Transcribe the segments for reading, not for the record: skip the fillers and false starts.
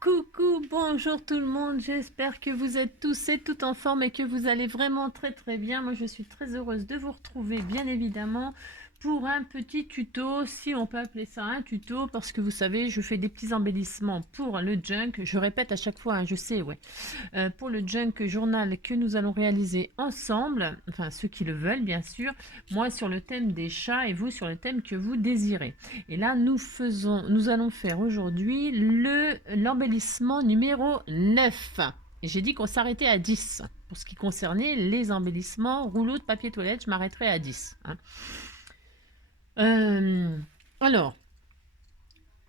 Coucou, bonjour tout le monde, j'espère que vous êtes tous et toutes en forme et que vous allez vraiment très bien. Moi je suis très heureuse de vous retrouver bien évidemment pour un petit tuto, si on peut appeler ça un tuto, parce que vous savez je fais des petits embellissements pour le junk, je répète à chaque fois, hein, je sais, ouais. Pour le junk journal que nous allons réaliser ensemble, enfin ceux qui le veulent bien sûr, moi sur le thème des chats et vous sur le thème que vous désirez. Et là, nous allons faire aujourd'hui l'embellissement numéro 9. Et j'ai dit qu'on s'arrêtait à 10. Pour ce qui concernait les embellissements, rouleau de papier toilette, je m'arrêterai à 10. Hein. Alors,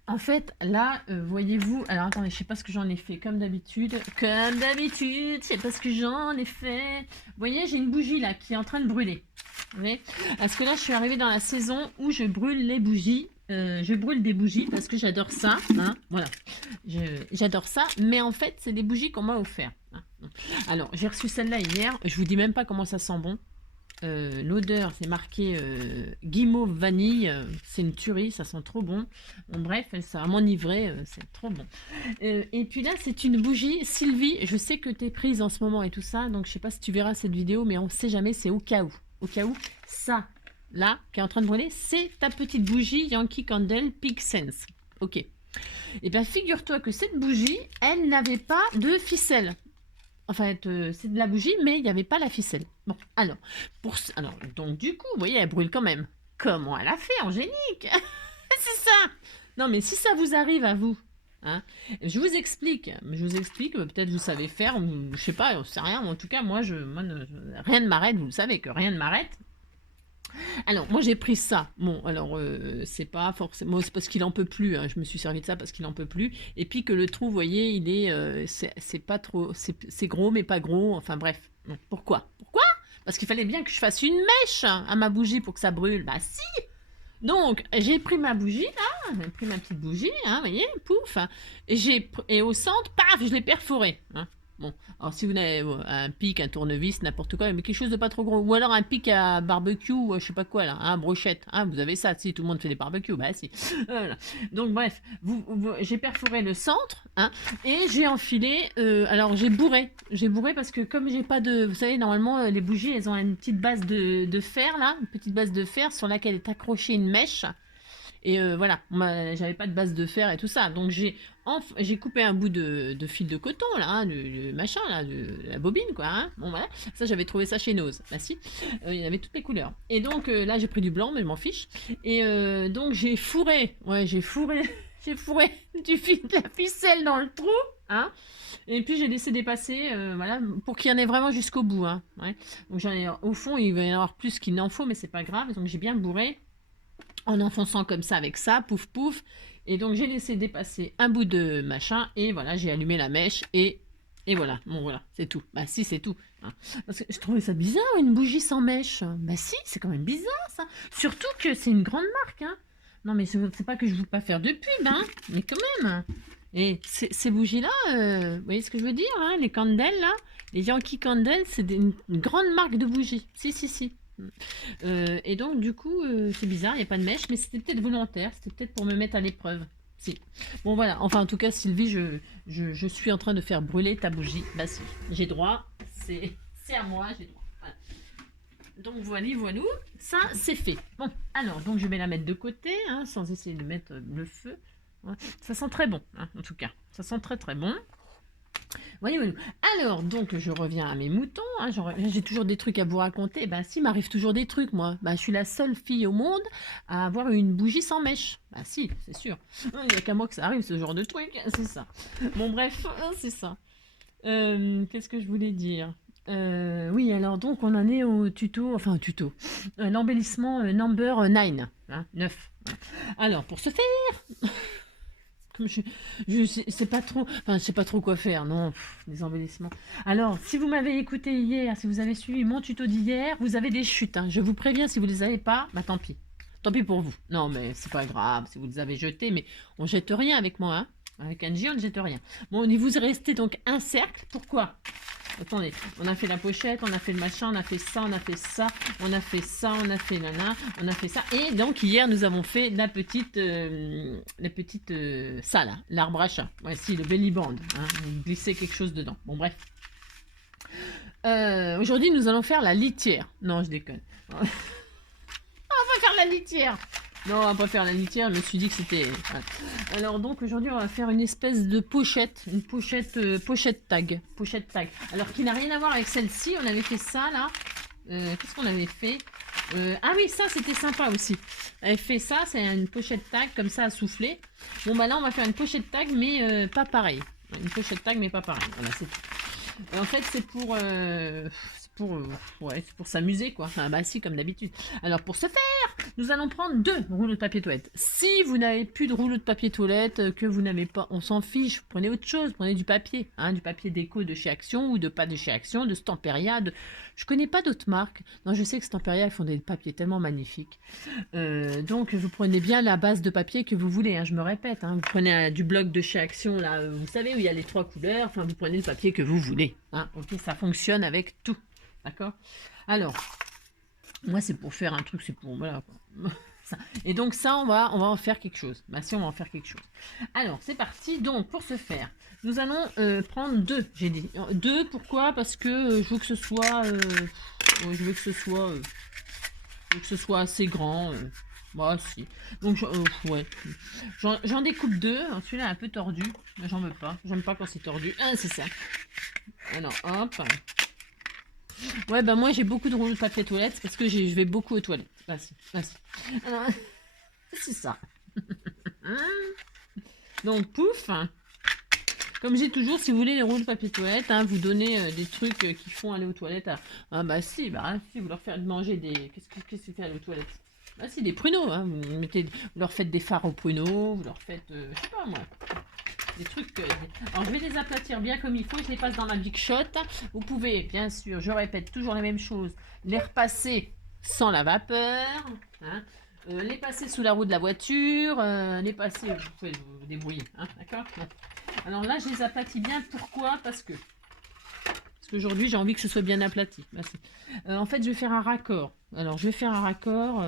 en fait, là, voyez-vous... Alors, attendez, je sais pas ce que j'en ai fait, comme d'habitude. Comme d'habitude, c'est pas ce que j'en ai fait. Vous voyez, j'ai une bougie, là, qui est en train de brûler. Vous voyez? Parce que là, je suis arrivée dans la saison où je brûle les bougies. Je brûle des bougies parce que j'adore ça. Hein, voilà. J'adore ça. Mais en fait, c'est des bougies qu'on m'a offert. Hein. Alors, j'ai reçu celle-là hier. Je vous dis même pas comment ça sent bon. L'odeur, c'est marqué guimauve vanille. C'est une tuerie, ça sent trop bon. Bon, bref, ça va m'enivrer. C'est trop bon. Et puis là, c'est une bougie. Sylvie, je sais que tu es prise en ce moment et tout ça. Donc, je sais pas si tu verras cette vidéo, mais on ne sait jamais. C'est au cas où. Au cas où, ça, là, qui est en train de brûler, c'est ta petite bougie Yankee Candle Pig Sense. Ok. Et bien, figure-toi que cette bougie, elle n'avait pas de ficelle. Enfin, c'est de la bougie, mais il n'y avait pas la ficelle. Bon, alors, donc du coup, vous voyez, elle brûle quand même. Comment elle a fait, Angélique? C'est ça. Non, mais si ça vous arrive à vous, hein, je vous explique. Peut-être vous savez faire, ou je sais pas, on sait rien. En tout cas, moi, rien ne m'arrête. Vous le savez que rien ne m'arrête. Alors, moi j'ai pris ça. Bon, alors c'est pas forcément, c'est parce qu'il en peut plus. Hein. Je me suis servi de ça parce qu'il en peut plus. Et puis que le trou, vous voyez, il est, c'est pas trop, c'est gros mais pas gros. Enfin bref. Bon, pourquoi? Pourquoi? Parce qu'il fallait bien que je fasse une mèche à ma bougie pour que ça brûle. Bah si. Donc j'ai pris ma bougie là, j'ai pris ma petite bougie, hein, vous voyez, pouf. Et au centre, paf, je l'ai perforée. Hein. Bon, alors si vous avez un pic, un tournevis, n'importe quoi, mais quelque chose de pas trop gros, ou alors un pic à barbecue, je sais pas quoi là, hein, brochette, hein, vous avez ça, si tout le monde fait des barbecues, bah si. Voilà. Donc bref, j'ai perforé le centre, hein, et j'ai enfilé, alors j'ai bourré parce que comme j'ai pas de, vous savez, normalement les bougies, elles ont une petite base de fer là, une petite base de fer sur laquelle est accrochée une mèche. Et voilà, j'avais pas de base de fer et tout ça. Donc j'ai coupé un bout de fil de coton, là, hein, le machin, là, la bobine, quoi. Hein. Bon, voilà. Ça, j'avais trouvé ça chez Nose. Bah si, il y avait toutes les couleurs. Et donc là, j'ai pris du blanc, mais je m'en fiche. Et donc j'ai fourré, j'ai fourré du fil, de la ficelle dans le trou. Hein. Et puis j'ai laissé dépasser, voilà, pour qu'il y en ait vraiment jusqu'au bout. Hein. Ouais. Donc au fond, il va y en avoir plus qu'il n'en faut, mais c'est pas grave. Donc j'ai bien bourré en enfonçant comme ça avec ça, pouf pouf. Et donc j'ai laissé dépasser un bout de machin et voilà, j'ai allumé la mèche et voilà, bon voilà, c'est tout. Bah si, c'est tout. Hein. Parce que je trouvais ça bizarre, une bougie sans mèche. Bah si, c'est quand même bizarre ça. Surtout que c'est une grande marque. Hein. Non mais c'est pas que je veux pas faire de pub, hein, mais quand même. Et ces bougies-là, vous voyez ce que je veux dire, hein, les candles là, les Yankee Candle, c'est une grande marque de bougies. Si, si, si. Et donc, du coup, c'est bizarre, il n'y a pas de mèche, mais c'était peut-être volontaire, c'était peut-être pour me mettre à l'épreuve. Si. Bon, voilà. Enfin, en tout cas, Sylvie, je suis en train de faire brûler ta bougie. Bah, si. J'ai droit. C'est à moi, j'ai droit. Voilà. Donc, voilà. Ça, c'est fait. Bon, alors, donc, je vais la mettre de côté, hein, sans essayer de mettre le feu. Ouais. Ça sent très bon, hein, en tout cas. Ça sent très bon. Voyez. Alors, donc, je reviens à mes moutons. Hein, j'ai toujours des trucs à vous raconter. Bah, si, m'arrive toujours des trucs, moi. Bah, je suis la seule fille au monde à avoir une bougie sans mèche. Bah, si, c'est sûr. Il n'y a qu'à moi que ça arrive, ce genre de truc. C'est ça. Bon, bref, c'est ça. Qu'est-ce que je voulais dire? Oui, alors, donc, on en est au tuto. Enfin, au tuto. L'embellissement number 9. Hein, 9. Alors, pour ce faire. Je sais pas trop, enfin, je sais pas trop quoi faire, non, des embellissements. Alors, si vous m'avez écouté hier, si vous avez suivi mon tuto d'hier, vous avez des chutes. Hein. Je vous préviens, si vous les avez pas, bah tant pis. Tant pis pour vous. Non, mais c'est pas grave si vous les avez jetés, mais on jette rien avec moi. Hein. Avec Angie, on ne jette rien. Bon, il vous est resté donc un cercle. Pourquoi? Attendez, on a fait la pochette, on a fait le machin, on a fait ça, on a fait ça, on a fait ça, on a fait nana, on a fait ça. Et donc hier, nous avons fait la petite ça là, l'arbre à chat. Voici le belly band. Hein, vous glissez quelque chose dedans. Bon bref. Aujourd'hui, nous allons faire la litière. Non, je déconne. On va faire la litière. Non, on va pas faire la litière, je me suis dit que c'était... Voilà. Alors donc aujourd'hui on va faire une espèce de pochette, une pochette tag. Pochette tag. Alors qui n'a rien à voir avec celle-ci, on avait fait ça là. Qu'est-ce qu'on avait fait Ah oui, ça c'était sympa aussi. On avait fait ça, c'est une pochette tag comme ça à souffler. Bon bah là on va faire une pochette tag mais pas pareil. Une pochette tag mais pas pareil. Voilà, c'est tout. En fait c'est pour... ouais, c'est pour s'amuser quoi. Enfin, bah si, comme d'habitude. Alors pour ce faire, nous allons prendre 2 rouleaux de papier toilette. Si vous n'avez plus de rouleau de papier toilette, que vous n'avez pas, on s'en fiche, prenez autre chose, prenez du papier, hein, du papier déco de chez Action ou de pas de chez Action, de Stamperia. Je connais pas d'autres marques. Non, je sais que Stamperia ils font des papiers tellement magnifiques. Donc vous prenez bien la base de papier que vous voulez. Hein, je me répète. Hein, vous prenez du bloc de chez Action là, vous savez où il y a les 3 couleurs. Enfin, vous prenez le papier que vous voulez. Hein, ok, ça fonctionne avec tout. D'accord. Alors, moi c'est pour faire un truc, c'est pour voilà. Ça. Et donc ça, on va en faire quelque chose. Bah si, on va en faire quelque chose. Alors c'est parti. Donc pour ce faire, nous allons prendre 2. J'ai dit 2. Pourquoi? Parce que je veux que ce soit, je veux que ce soit assez grand. Moi si. Donc ouais. J'en découpe 2. Celui-là est un peu tordu. J'en veux pas. J'aime pas quand c'est tordu. Ah, c'est ça. Alors hop. Ouais, bah moi j'ai beaucoup de rouleaux de papier toilette parce que je vais beaucoup aux toilettes. Vas-y, vas-y. Alors, c'est ça. Donc, pouf. Comme j'ai toujours, si vous voulez les rouleaux de papier toilette, hein, vous donnez des trucs qui font aller aux toilettes. Ah bah si, vous leur faites manger des... Qu'est-ce que fait aller aux toilettes? Bah si, des pruneaux. Hein. Vous leur faites des fards aux pruneaux, vous leur faites... je sais pas moi... Des trucs. Alors je vais les aplatir bien comme il faut, je les passe dans ma Big Shot. Vous pouvez, bien sûr, je répète toujours la même chose, les repasser sans la vapeur, hein, les passer sous la roue de la voiture, les passer, vous pouvez vous débrouiller, hein, d'accord. Alors là, je les aplatis bien, pourquoi? Parce qu'aujourd'hui, j'ai envie que ce soit bien aplati. En fait, je vais faire un raccord. Alors, je vais faire un raccord.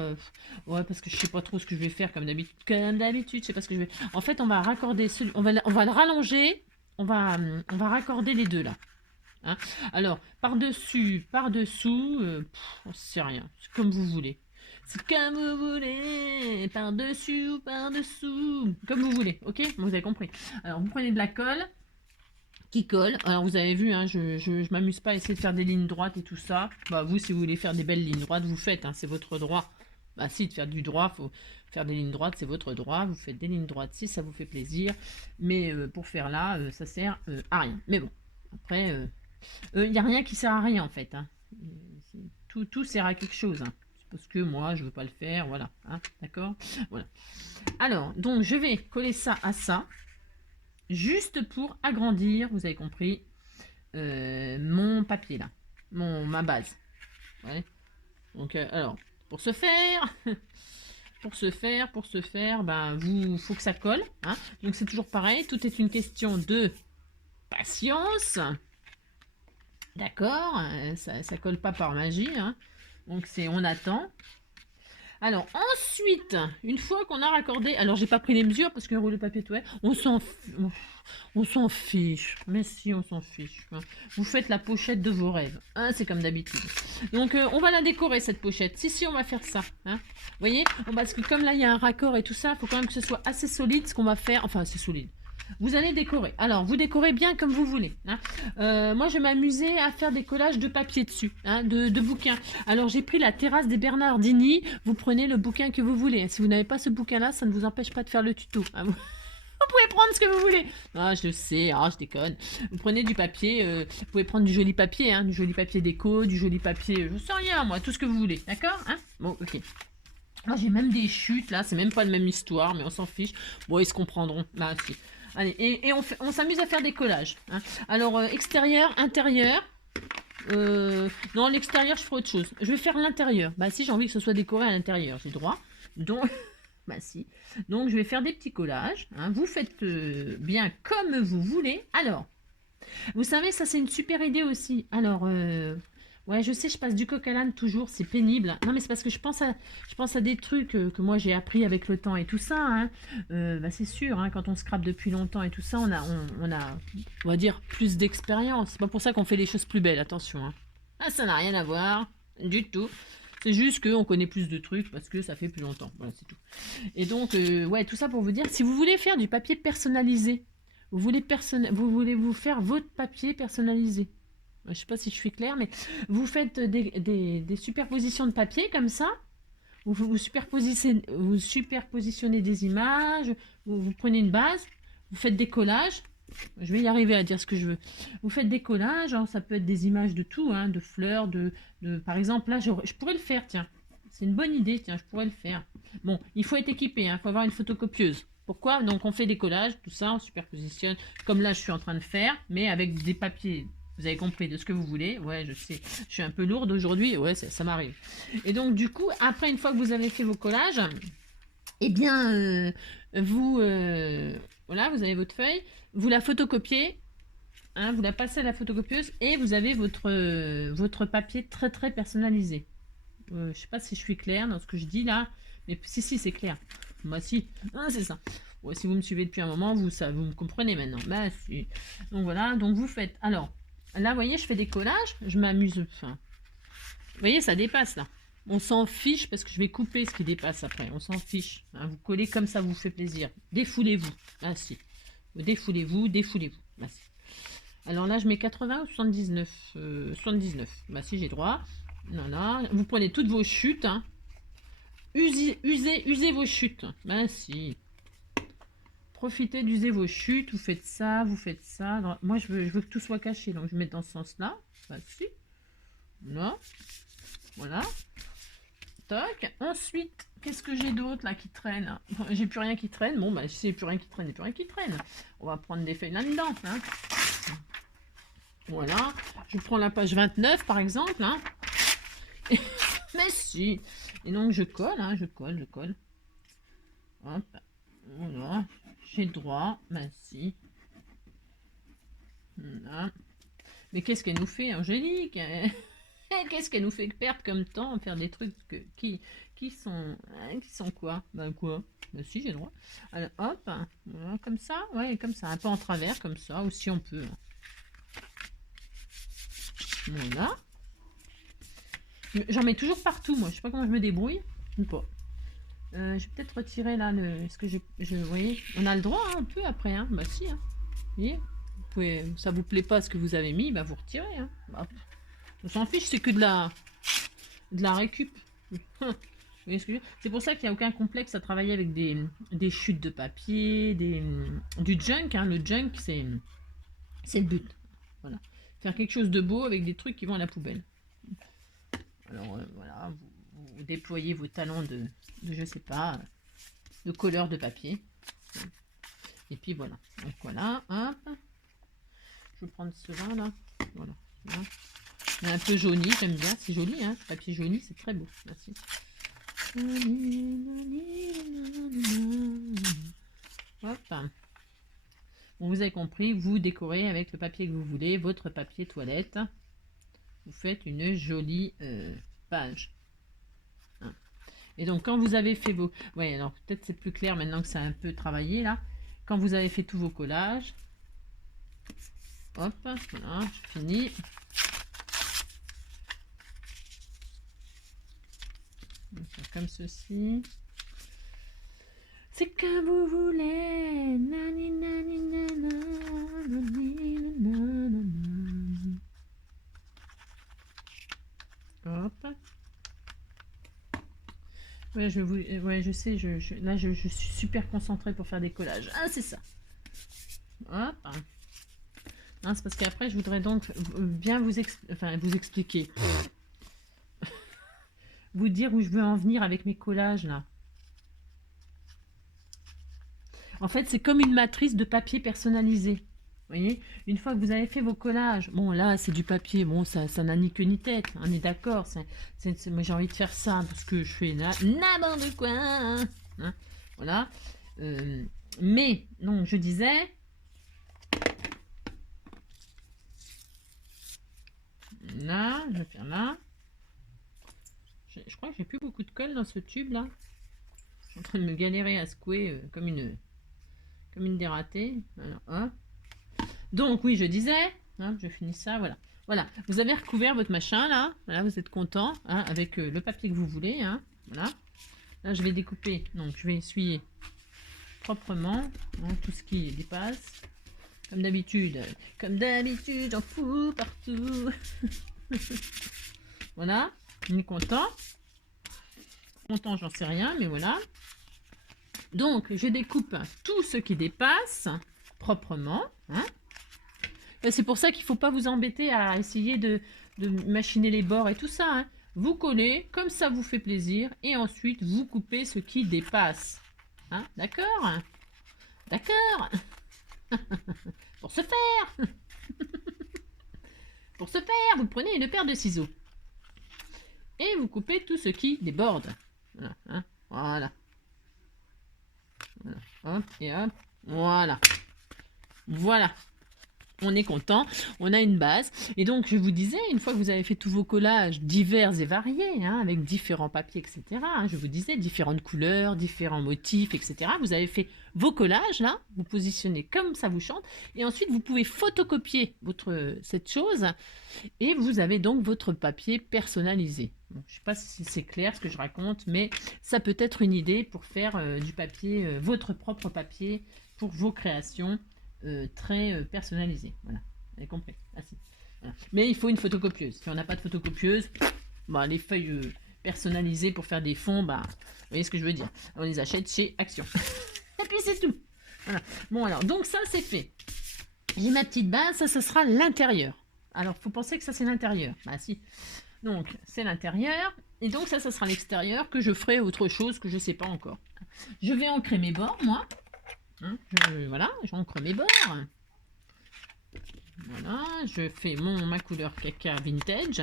Ouais, parce que je sais pas trop ce que je vais faire comme d'habitude. Je sais pas ce que je vais. En fait, on va raccorder on va le rallonger. On va raccorder les deux là. Hein, alors, par-dessus, par-dessous, on sait rien. C'est comme vous voulez. C'est comme vous voulez. Par-dessus ou par-dessous. Comme vous voulez. Ok? Vous avez compris. Alors, vous prenez de la colle. Qui colle. Alors vous avez vu, hein, je m'amuse pas à essayer de faire des lignes droites et tout ça. Bah vous, si vous voulez faire des belles lignes droites, vous faites, hein, c'est votre droit. Bah si, de faire du droit, faut faire des lignes droites, c'est votre droit. Vous faites des lignes droites si ça vous fait plaisir. Mais pour faire là, ça sert à rien. Mais bon, après, il n'y a rien qui sert à rien en fait. Hein. Tout sert à quelque chose. Hein. Parce que moi, je veux pas le faire, voilà. Hein, d'accord. Voilà. Alors, donc je vais coller ça à ça. Juste pour agrandir, vous avez compris, mon papier là, ma base. Ouais. Donc alors, pour ce faire, ben faut que ça colle. Hein. Donc c'est toujours pareil, tout est une question de patience. D'accord, ça colle pas par magie. Hein. Donc on attend. Alors ensuite, une fois qu'on a raccordé, alors j'ai pas pris les mesures parce qu'un rouleau de papier toilette, on s'en fiche. Mais si, on s'en fiche. Hein. Vous faites la pochette de vos rêves. Hein, c'est comme d'habitude. Donc on va la décorer cette pochette. Si, on va faire ça. Hein. Vous voyez, parce que comme là il y a un raccord et tout ça, il faut quand même que ce soit assez solide ce qu'on va faire. Enfin, assez solide. Vous allez décorer. Alors, vous décorez bien comme vous voulez. Hein. Moi, je m'amusais à faire des collages de papier dessus, hein, de bouquins. Alors, j'ai pris la terrasse des Bernardini. Vous prenez le bouquin que vous voulez. Si vous n'avez pas ce bouquin-là, ça ne vous empêche pas de faire le tuto. Hein. Vous pouvez prendre ce que vous voulez. Ah, je le sais, je déconne. Vous prenez du papier, vous pouvez prendre du joli papier, hein, du joli papier déco, du joli papier, je sais rien, moi, tout ce que vous voulez. D'accord, hein. Bon, ok. Moi, j'ai même des chutes, là, c'est même pas la même histoire, mais on s'en fiche. Bon, ils se comprendront. Là, si. Allez, et on s'amuse à faire des collages. Hein. Alors, extérieur, intérieur. Non, l'extérieur, je ferai autre chose. Je vais faire l'intérieur. Bah si, j'ai envie que ce soit décoré à l'intérieur, j'ai droit. Donc, bah si. Donc, je vais faire des petits collages. Hein. Vous faites bien comme vous voulez. Alors, Vous savez, ça c'est une super idée aussi. Alors, ouais, je sais, je passe du coq à l'âne toujours, c'est pénible. Non, mais c'est parce que je pense à des trucs que moi j'ai appris avec le temps et tout ça. Hein. Bah, c'est sûr, hein, quand on scrape depuis longtemps et tout ça, on a, on va dire, plus d'expérience. C'est pas pour ça qu'on fait les choses plus belles, attention. Hein. Ah, ça n'a rien à voir, du tout. C'est juste qu'on connaît plus de trucs parce que ça fait plus longtemps. Voilà, c'est tout. Et donc, ouais, tout ça pour vous dire, si vous voulez faire du papier personnalisé, vous voulez vous faire votre papier personnalisé. Je ne sais pas si je suis claire, mais vous faites des superpositions de papier comme ça. Vous superpositionnez des images. Vous prenez une base. Vous faites des collages. Je vais y arriver à dire ce que je veux. Vous faites des collages. Alors ça peut être des images de tout, hein, de fleurs, par exemple, là, je pourrais le faire, tiens. C'est une bonne idée, tiens, je pourrais le faire. Bon, il faut être équipé, hein, il faut avoir une photocopieuse. Pourquoi? Donc on fait des collages, tout ça, on superpositionne, comme là je suis en train de faire, mais avec des papiers. Vous avez compris de ce que vous voulez. Ouais, je sais, je suis un peu lourde aujourd'hui, ouais, ça m'arrive. Et donc du coup, après, une fois que vous avez fait vos collages, eh bien, voilà, vous avez votre feuille, vous la photocopiez, hein, vous la passez à la photocopieuse et vous avez votre papier très très personnalisé. Je ne sais pas si je suis claire dans ce que je dis là, mais si, c'est clair. Bah si, ah, c'est ça. Ouais, si vous me suivez depuis un moment, vous me comprenez maintenant. Bah si. Donc voilà, donc vous faites. Alors, là, vous voyez, je fais des collages, je m'amuse. Enfin, vous voyez, ça dépasse là. On s'en fiche parce que je vais couper ce qui dépasse après. On s'en fiche. Hein, vous collez comme ça vous fait plaisir. Défoulez-vous. Ah si. Défoulez-vous, défoulez-vous. Bah si. Alors là, je mets 80 ou 79 79. Bah si, j'ai droit. Voilà. Vous prenez toutes vos chutes. Hein. Usez vos chutes. Ben si. Profitez d'user vos chutes. Vous faites ça, vous faites ça. Moi, je veux que tout soit caché. Donc, je mets dans ce sens-là. Ben si. Là. Voilà. Toc. Ensuite, qu'est-ce que j'ai d'autre là qui traîne? J'ai plus rien qui traîne. Bon, bah, si j'ai plus rien qui traîne, il n'y a plus rien qui traîne. On va prendre des feuilles là-dedans. Hein. Voilà. Je prends la page 29, par exemple. Hein. Mais si. Et donc, je colle. Hein, je colle. Hop. Voilà. J'ai le droit. Ben si. Voilà. Mais qu'est-ce qu'elle nous fait, Angélique? Qu'est-ce qu'elle nous fait perdre comme temps à faire des trucs qui sont quoi? Ben quoi? Ben si, j'ai le droit. Alors, hop. Voilà, comme ça. Ouais, comme ça. Un peu en travers, comme ça. Aussi, on peut. Voilà. J'en mets toujours partout, moi. Je sais pas comment je me débrouille. Ou pas. Je vais peut-être retirer là ce que vous voyez, on a le droit, hein, on peut après, hein. Bah si, hein. Vous voyez, ça vous plaît pas ce que vous avez mis, bah vous retirez, hein. Bah, on s'en fiche, c'est que de la récup. C'est pour ça qu'il n'y a aucun complexe à travailler avec des chutes de papier, du junk, hein. Le junk, c'est le but. Voilà. Faire quelque chose de beau avec des trucs qui vont à la poubelle. Alors voilà, vous déployez vos talents de je sais pas, de couleur de papier. Et puis voilà. Donc voilà, hop. Je vais prendre cela là. Voilà. Un peu jauni, j'aime bien. C'est joli, hein. Papier jauni, c'est très beau. Merci. Hop. Bon, vous avez compris, vous décorez avec le papier que vous voulez, votre papier toilette. Vous faites une jolie page. Hein. Et donc, quand vous avez fait vos... Ouais, alors peut-être c'est plus clair maintenant que ça a un peu travaillé, là. Quand vous avez fait tous vos collages, hop, voilà, je finis. Donc, comme ceci. C'est comme vous voulez. Nani, nani, nana, nani, nana, nana. Hop. Ouais, je sais, là je suis super concentrée pour faire des collages. Ah, c'est ça. Hop. Non, c'est parce qu'après, je voudrais donc bien vous expliquer. Vous dire où je veux en venir avec mes collages, là. En fait, c'est comme une matrice de papier personnalisé. Vous voyez, une fois que vous avez fait vos collages, bon là c'est du papier, bon ça n'a ni queue ni tête, on est d'accord. Moi j'ai envie de faire ça parce que je fais n'importe quoi, hein, voilà. Mais non, je disais, Là, je vais faire là. Je crois que j'ai plus beaucoup de colle dans ce tube là. Je suis en train de me galérer à secouer comme une dératée. Alors, hop. Donc oui, je disais, hein, je finis ça, voilà. Voilà, vous avez recouvert votre machin là. Voilà, vous êtes content hein, avec le papier que vous voulez. Hein, voilà. Là, je vais découper. Donc, je vais essuyer proprement hein, tout ce qui dépasse. Comme d'habitude, j'en fous partout. Voilà, on est content. Content, j'en sais rien, mais voilà. Donc, je découpe tout ce qui dépasse proprement. Hein. C'est pour ça qu'il ne faut pas vous embêter à essayer de machiner les bords et tout ça. Hein. Vous collez, comme ça vous fait plaisir, et ensuite vous coupez ce qui dépasse. Hein, d'accord? D'accord. Pour ce faire, vous prenez une paire de ciseaux. Et vous coupez tout ce qui déborde. Voilà. Hein, voilà. Voilà. Hop, et hop. Voilà. Voilà. On est content, on a une base. Et donc, je vous disais, une fois que vous avez fait tous vos collages divers et variés, hein, avec différents papiers, etc., hein, je vous disais, différentes couleurs, différents motifs, etc., vous avez fait vos collages, là, vous positionnez comme ça vous chante, et ensuite, vous pouvez photocopier cette chose, et vous avez donc votre papier personnalisé. Bon, je ne sais pas si c'est clair ce que je raconte, mais ça peut être une idée pour faire du papier, votre propre papier, pour vos créations, très personnalisé. Voilà, vous avez compris. Ah, si. Voilà. Mais il faut une photocopieuse. Si on n'a pas de photocopieuse, bah, les feuilles personnalisées pour faire des fonds, bah, vous voyez ce que je veux dire. On les achète chez Action. Et puis c'est tout. Voilà. Bon alors, donc ça c'est fait. J'ai ma petite base, ça sera l'intérieur. Alors, faut penser que ça c'est l'intérieur. Bah si. Donc, c'est l'intérieur. Et donc ça sera l'extérieur que je ferai autre chose que je ne sais pas encore. Je vais ancrer mes bords, moi. Hein, voilà, j'encre mes bords. Voilà, je fais ma couleur caca vintage.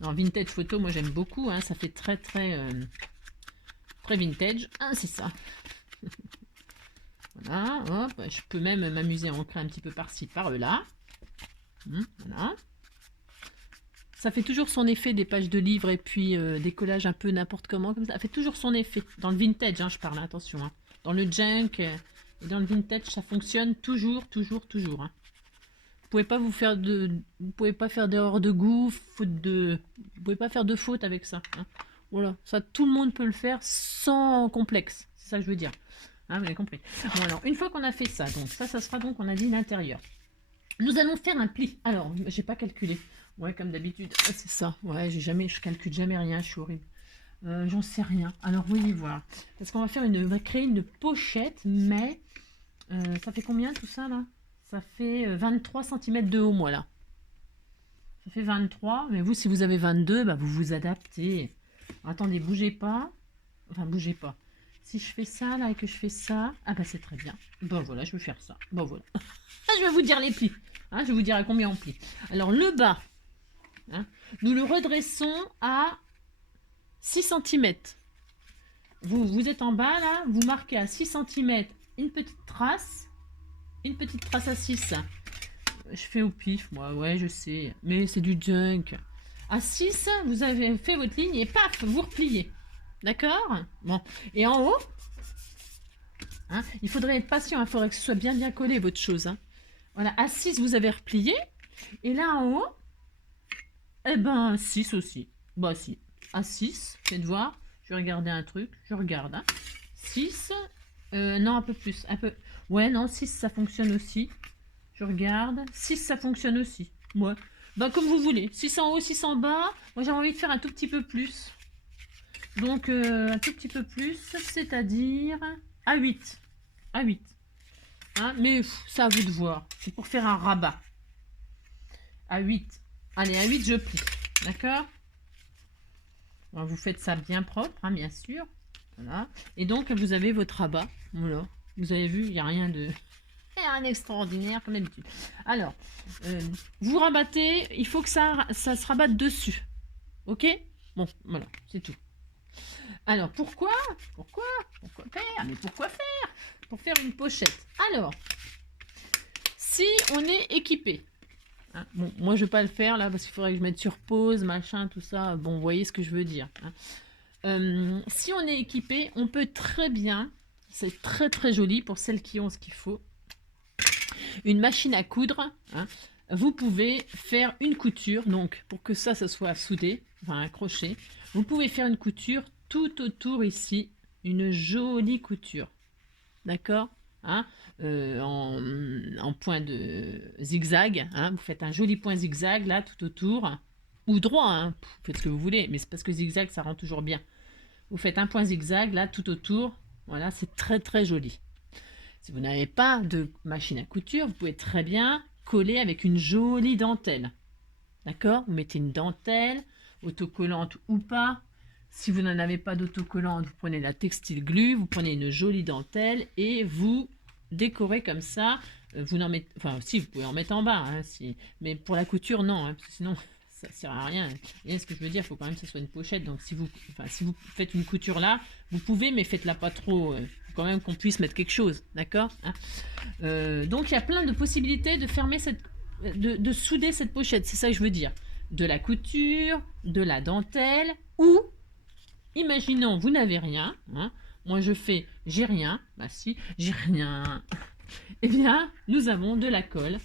Alors, vintage photo, moi j'aime beaucoup. Hein, ça fait très vintage. Ah, c'est ça. Voilà, hop. Je peux même m'amuser à ancrer un petit peu par-ci, par-là. Voilà. Ça fait toujours son effet des pages de livres et puis des collages un peu n'importe comment. Comme ça fait toujours son effet. Dans le vintage, hein, je parle, attention. Hein. Dans le junk et dans le vintage, ça fonctionne toujours. Hein. Vous pouvez pas vous pouvez pas faire d'erreur de goût, vous pouvez pas faire de faute avec ça. Hein. Voilà, ça tout le monde peut le faire sans complexe. C'est ça que je veux dire. Hein, vous avez compris. Bon alors, une fois qu'on a fait ça, donc ça sera donc, on a dit l'intérieur. Nous allons faire un pli. Alors, j'ai pas calculé. Ouais, comme d'habitude. Ah, c'est ça. Ouais, je calcule jamais rien, je suis horrible. J'en sais rien. Alors, voyez voir. Parce qu'on va créer une pochette, mais ça fait combien tout ça là? Ça fait 23 cm de haut, moi là. Ça fait 23, mais vous, si vous avez 22, bah, vous vous adaptez. Attendez, bougez pas. Enfin, bougez pas. Si je fais ça là et que je fais ça, ah bah c'est très bien. Bon voilà, je vais faire ça. Bon voilà. Je vais vous dire les plis. Hein, je vais vous dire à combien on plie. Alors le bas, hein, nous le redressons à 6 cm. Vous êtes en bas là, vous marquez à 6 cm une petite trace à 6. Je fais au pif, moi, ouais, je sais, mais c'est du junk. À 6, vous avez fait votre ligne et paf, vous repliez. D'accord? Bon, et en haut, hein, il faudrait être patient, il faudrait que ce soit bien collé votre chose. Hein. Voilà, à 6, vous avez replié. Et là en haut, eh ben 6 aussi. Bah si, à 6, faites voir. Je vais regarder un truc, je regarde. Hein. 6, non, un peu plus. Un peu. Ouais, non, 6, ça fonctionne aussi. Je regarde. 6, ça fonctionne aussi. Ouais. Bah, comme vous voulez. 6 en haut, 6 en bas. Moi, j'ai envie de faire un tout petit peu plus. Donc, un tout petit peu plus, c'est-à-dire à 8. À 8. Hein, mais c'est à vous de voir. C'est pour faire un rabat. À 8. Allez, à 8, je plie. D'accord? Vous faites ça bien propre, hein, bien sûr. Voilà. Et donc, vous avez votre rabat. Voilà. Vous avez vu, il n'y a rien de... Rien d'extraordinaire, comme d'habitude. Alors, vous rabattez. Il faut que ça se rabatte dessus. Ok? Bon, voilà, c'est tout. Alors, pourquoi faire? Mais pourquoi faire? Pour faire une pochette. Alors, si on est équipé, hein. Bon, moi, je ne vais pas le faire là parce qu'il faudrait que je mette sur pause, machin, tout ça. Bon, vous voyez ce que je veux dire, hein. Si on est équipé, on peut très bien, c'est très très joli pour celles qui ont ce qu'il faut, une machine à coudre, hein. Vous pouvez faire une couture, donc pour que ça soit soudé, enfin un crochet, vous pouvez faire une couture tout autour ici, une jolie couture, d'accord, hein, en point de zigzag, hein, vous faites un joli point zigzag là tout autour, ou droit, hein, vous faites ce que vous voulez, mais c'est parce que zigzag ça rend toujours bien. Vous faites un point zigzag là tout autour, voilà, c'est très très joli. Si vous n'avez pas de machine à couture, vous pouvez très bien coller avec une jolie dentelle. D'accord? Vous mettez une dentelle, autocollante ou pas. Si vous n'en avez pas d'autocollante, vous prenez la textile glue, vous prenez une jolie dentelle et vous décorez comme ça. Vous n'en mettez, enfin, si vous pouvez en mettre en bas, hein, si, mais pour la couture, non, hein, parce que sinon ça ne sert à rien. Et ce que je veux dire, il faut quand même que ce soit une pochette. Donc si vous faites une couture là, vous pouvez, mais faites-la pas trop. Quand même qu'on puisse mettre quelque chose, d'accord, hein. Donc il y a plein de possibilités de fermer de souder cette pochette, c'est ça que je veux dire. De la couture, de la dentelle, ou, imaginons, vous n'avez rien, hein. Moi je fais, j'ai rien, bah si, j'ai rien, eh bien, nous avons de la colle,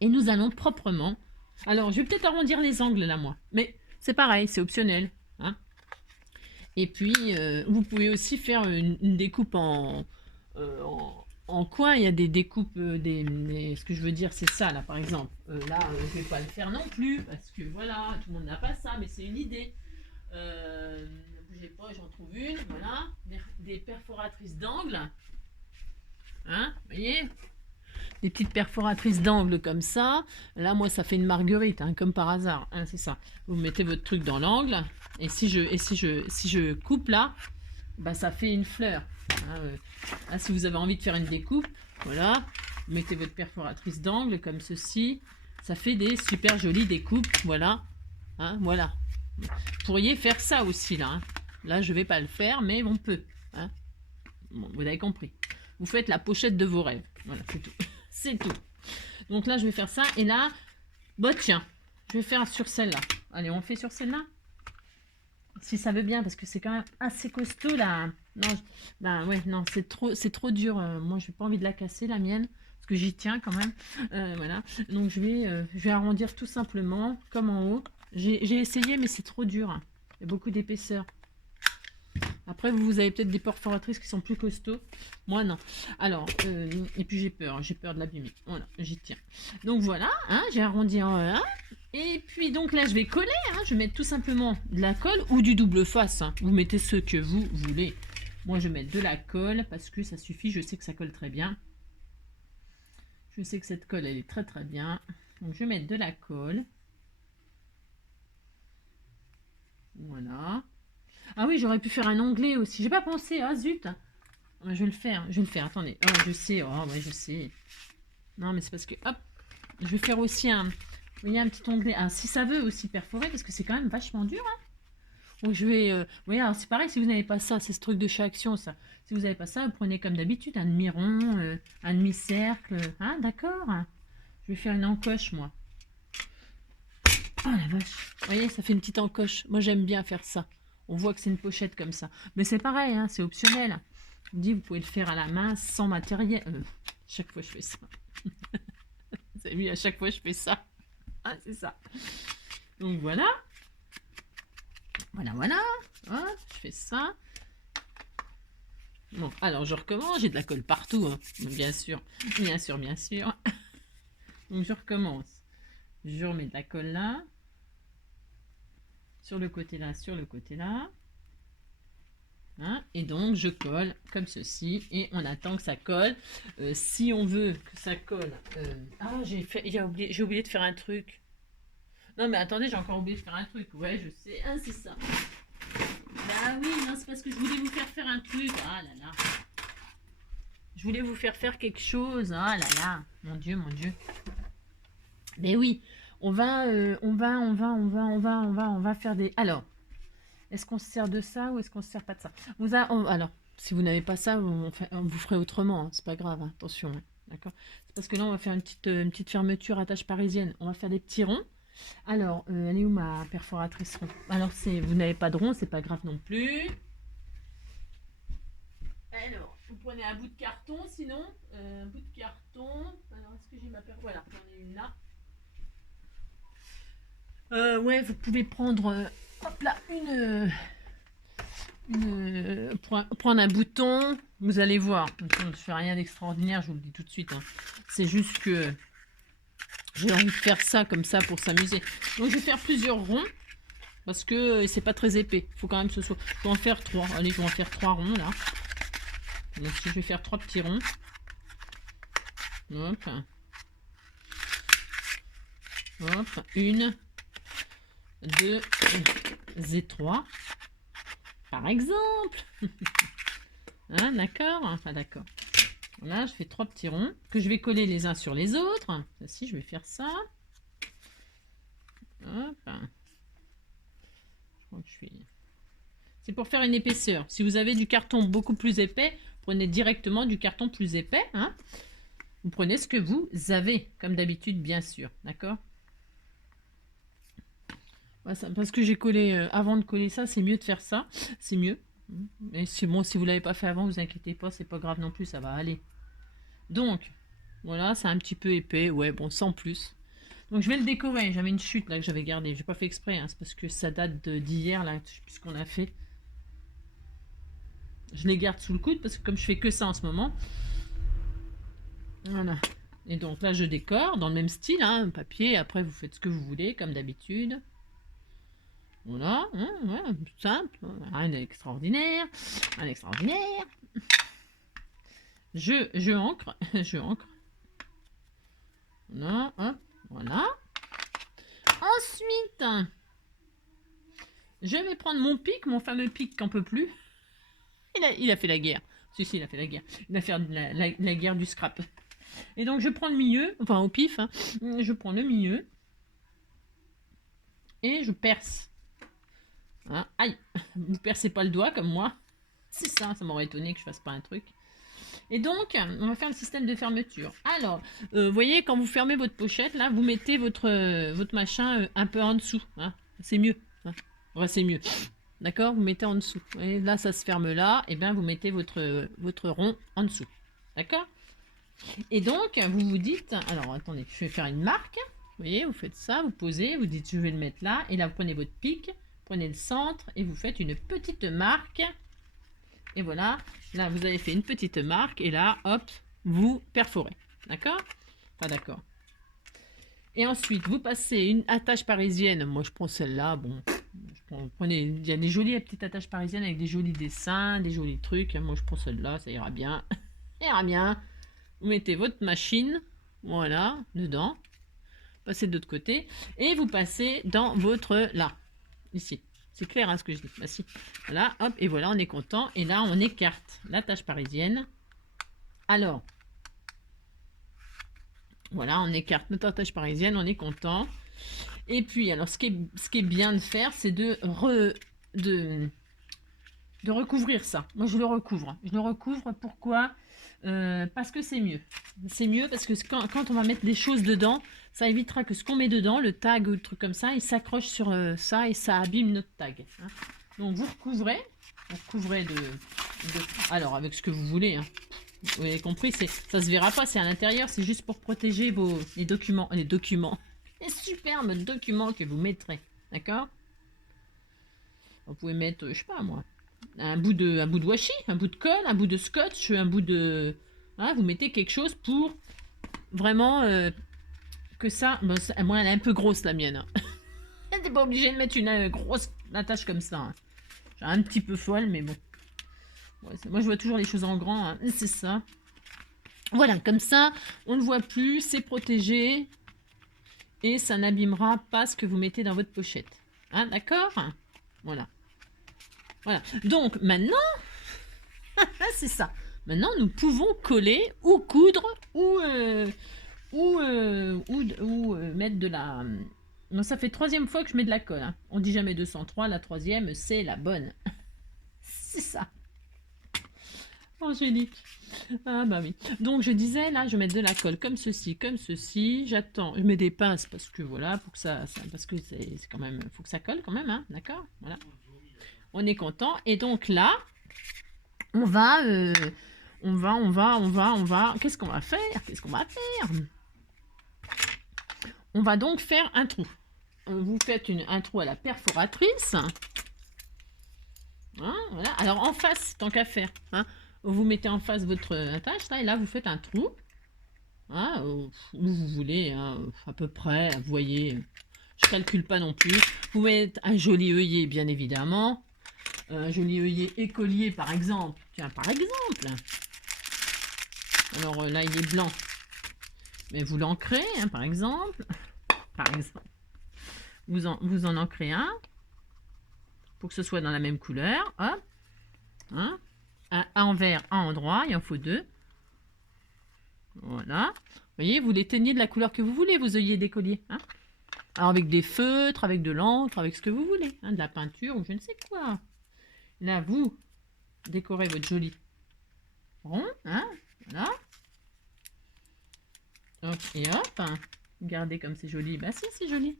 et nous allons proprement, alors je vais peut-être arrondir les angles là, moi, mais c'est pareil, c'est optionnel, hein. Et puis, vous pouvez aussi faire une découpe en coin. Il y a des découpes, ce que je veux dire, c'est ça, là, par exemple. Là, je ne vais pas le faire non plus, parce que, voilà, tout le monde n'a pas ça, mais c'est une idée. Ne bougez pas, j'en trouve une, voilà. Des perforatrices d'angle. Hein, vous voyez? Des petites perforatrices d'angle comme ça. Là, moi, ça fait une marguerite, hein, comme par hasard, hein, c'est ça. Vous mettez votre truc dans l'angle, et si je coupe là, bah, ça fait une fleur, hein, là, si vous avez envie de faire une découpe, voilà, vous mettez votre perforatrice d'angle comme ceci, ça fait des super jolies découpes, voilà, hein, voilà. Vous pourriez faire ça aussi, là, hein. Là, je vais pas le faire, mais on peut, hein. Bon, vous avez compris. Vous faites la pochette de vos rêves, voilà, c'est tout. C'est tout. Donc là, je vais faire ça. Et là, bah tiens, je vais faire sur celle-là. Allez, on fait sur celle-là. Si ça veut bien, parce que c'est quand même assez costaud là. Non, bah ouais, non, c'est trop dur. Moi, je n'ai pas envie de la casser, la mienne, parce que j'y tiens quand même. Voilà. Donc je vais arrondir tout simplement, comme en haut. J'ai essayé, mais c'est trop dur. Il y a beaucoup d'épaisseur. Après, vous avez peut-être des perforatrices qui sont plus costauds. Moi, non. Alors, et puis j'ai peur de l'abîmer. Voilà, j'y tiens. Donc voilà, hein, j'ai arrondi en 1. Et puis donc là, je vais coller. Hein, je vais mettre tout simplement de la colle ou du double face, hein. Vous mettez ce que vous voulez. Moi, je vais mettre de la colle parce que ça suffit. Je sais que ça colle très bien. Je sais que cette colle, elle est très très bien. Donc, je vais mettre de la colle. Voilà. Ah oui, j'aurais pu faire un onglet aussi. J'ai pas pensé. Ah zut. Je vais le faire. Attendez. Oh, je sais. Oh, ouais, je sais. Non, mais c'est parce que, hop, je vais faire aussi un, vous voyez, un petit onglet. Ah, si ça veut aussi perforer, parce que c'est quand même vachement dur, hein. Donc je vais, vous voyez, alors c'est pareil, si vous n'avez pas ça, c'est ce truc de chez Action, ça. Si vous n'avez pas ça, vous prenez comme d'habitude un demi-rond, un demi-cercle. Hein, d'accord. Je vais faire une encoche, moi. Oh la vache. Vous voyez, ça fait une petite encoche. Moi, j'aime bien faire ça. On voit que c'est une pochette comme ça. Mais c'est pareil, hein, c'est optionnel. Je vous dis, vous pouvez le faire à la main, sans matériel. Chaque fois, je fais ça. Vous avez vu, à chaque fois, je fais ça. Ah, c'est ça. Donc, voilà. Voilà. Hop, je fais ça. Bon, alors, je recommence. J'ai de la colle partout, hein. Bien sûr. Donc, je recommence. Je remets de la colle là. Sur le côté là, Hein, et donc je colle comme ceci et on attend que ça colle. Si on veut que ça colle, ah j'ai oublié de faire un truc. Non mais attendez, j'ai encore oublié de faire un truc. Ouais, je sais, ah, c'est ça. Bah oui, non, c'est parce que je voulais vous faire un truc. Ah là là. Je voulais vous faire quelque chose. Ah là là. Mon Dieu. Mais oui, on va faire des. Alors. Est-ce qu'on se sert de ça ou est-ce qu'on se sert pas de ça? Alors, si vous n'avez pas ça, vous ferez autrement, hein, c'est pas grave, hein, attention, hein, D'accord? C'est parce que là, on va faire une petite fermeture à tâche parisienne. On va faire des petits ronds. Alors, elle est où ma perforatrice rond? Alors, vous n'avez pas de rond, c'est pas grave non plus. Alors, vous prenez un bout de carton, sinon, un bout de carton. Alors, est-ce que j'ai ma perforatrice? Voilà, j'en ai une là. Ouais, vous pouvez prendre, hop là, prendre un bouton. Vous allez voir, je ne fais rien d'extraordinaire, je vous le dis tout de suite. Hein. C'est juste que j'ai envie de faire ça comme ça pour s'amuser. Donc, je vais faire plusieurs ronds. Parce que c'est pas très épais. Il faut quand même que ce soit... Je vais en faire 3. Allez, je vais en faire 3 ronds, là. Donc, je vais faire 3 petits ronds. Hop. Hop. 1, 2 et 3. Par exemple. Hein, d'accord? Enfin, d'accord. Là, je fais 3 petits ronds que je vais coller les uns sur les autres. Ici, je vais faire ça. Hop. C'est pour faire une épaisseur. Si vous avez du carton beaucoup plus épais, prenez directement du carton plus épais. Hein. Vous prenez ce que vous avez, comme d'habitude, bien sûr. D'accord? Parce que j'ai collé, avant de coller ça, c'est mieux de faire ça. C'est mieux. Mais c'est bon, si vous ne l'avez pas fait avant, vous inquiétez pas, c'est pas grave non plus, ça va aller. Donc, voilà, c'est un petit peu épais. Ouais, bon, sans plus. Donc je vais le décorer. J'avais une chute là que j'avais gardée. J'ai pas fait exprès. Hein. C'est parce que ça date d'hier là. Je sais plus ce qu'on a fait. Je les garde sous le coude parce que comme je fais que ça en ce moment. Voilà. Et donc là je décore dans le même style. Hein, papier. Après vous faites ce que vous voulez comme d'habitude. Voilà. Hein, ouais, simple. Rien d'extraordinaire. Rien d'extraordinaire. Je ancre. Je ancre. Voilà. Hop. Voilà. Ensuite, je vais prendre mon pic, mon fameux pic qu'on peut plus. Il a fait la guerre. Si, il a fait la guerre. Il a fait la guerre du scrap. Et donc, je prends le milieu, enfin au pif. Hein, je prends le milieu. Et je perce. Hein, aïe. Vous percez pas le doigt comme moi. C'est ça, ça m'aurait étonné que je fasse pas un truc. Et donc, on va faire le système de fermeture. Alors, vous voyez, quand vous fermez votre pochette, là, vous mettez votre machin un peu en dessous. Hein. C'est mieux. Hein. Ouais, c'est mieux. D'accord? Vous mettez en dessous. Et là, ça se ferme là. Et bien, vous mettez votre rond en dessous. D'accord? Et donc, vous vous dites... Alors, attendez, je vais faire une marque. Vous voyez, vous faites ça, vous posez, vous dites, je vais le mettre là. Et là, vous prenez votre pic, prenez le centre et vous faites une petite marque. Et voilà, là vous avez fait une petite marque et là, hop, vous perforez. D'accord? Pas d'accord. Et ensuite, vous passez une attache parisienne. Moi, je prends celle-là. Bon, prenez, il y a des jolies petites attaches parisiennes avec des jolis dessins, des jolis trucs. Moi, je prends celle-là, ça ira bien. Ça ira bien. Vous mettez votre machine, voilà, dedans. Passez de l'autre côté. Et vous passez dans votre, là, ici. C'est clair hein, ce que je dis. Bah, si. Voilà, hop, et voilà, on est content. Et là, on écarte la tâche parisienne. Alors, voilà, on écarte notre tâche parisienne, on est content. Et puis, alors, ce qui est bien de faire, c'est de recouvrir ça. Moi, je le recouvre. Je le recouvre, pourquoi? Parce que c'est mieux. C'est mieux parce que quand on va mettre des choses dedans, ça évitera que ce qu'on met dedans, le tag ou le truc comme ça, il s'accroche sur ça et ça abîme notre tag. Hein. Donc vous recouvrez. Vous recouvrez alors avec ce que vous voulez. Hein. Vous avez compris, ça se verra pas, c'est à l'intérieur, c'est juste pour protéger les documents. Les superbes documents que vous mettrez. D'accord? Vous pouvez mettre, je sais pas moi, un bout de washi, un bout de colle, un bout de scotch, un bout de... Hein, vous mettez quelque chose pour vraiment que ça... Bon, moi, elle est un peu grosse, la mienne. Hein. T'es pas obligé de mettre une grosse attache comme ça. Hein. J'ai un petit peu folle, mais bon. Ouais, moi, je vois toujours les choses en grand. Hein. C'est ça. Voilà, comme ça, on ne voit plus, c'est protégé. Et ça n'abîmera pas ce que vous mettez dans votre pochette. Hein, d'accord? Voilà. Voilà. Donc, maintenant... c'est ça. Maintenant, nous pouvons coller ou coudre ou mettre de la... Non, ça fait 3e fois que je mets de la colle. Hein. On dit jamais 203, la 3e, c'est la bonne. C'est ça. Angélique. Ah bah oui. Donc je disais, là, je vais mettre de la colle comme ceci, comme ceci. J'attends, je mets des pinces parce que voilà, pour que parce que c'est quand même, faut que ça colle quand même, hein, d'accord? Voilà. On est content. Et donc là, on va, qu'est-ce qu'on va faire? Qu'est-ce qu'on va faire? On va donc faire un trou. Vous faites un trou à la perforatrice. Hein, voilà. Alors en face, tant qu'à faire, hein, vous mettez en face votre attache là, et là vous faites un trou, hein, où vous voulez, hein, à peu près, vous voyez, je calcule pas non plus. Vous mettez un joli œillet, bien évidemment, un joli œillet écolier par exemple. Tiens, par exemple. Alors là il est blanc, mais vous l'ancrez, hein, par exemple. Par exemple, vous en ancrez un pour que ce soit dans la même couleur, hop, hein. Un en vert, un en droit, il en faut 2. Voilà. Vous voyez, vous les teignez de la couleur que vous voulez, vos œillets d'écolier. Hein, alors avec des feutres, avec de l'encre, avec ce que vous voulez. Hein, de la peinture ou je ne sais quoi. Là, vous décorez votre joli rond. Hein, voilà. Hop et hop. Hein. Regardez comme c'est joli. Bah si, c'est joli.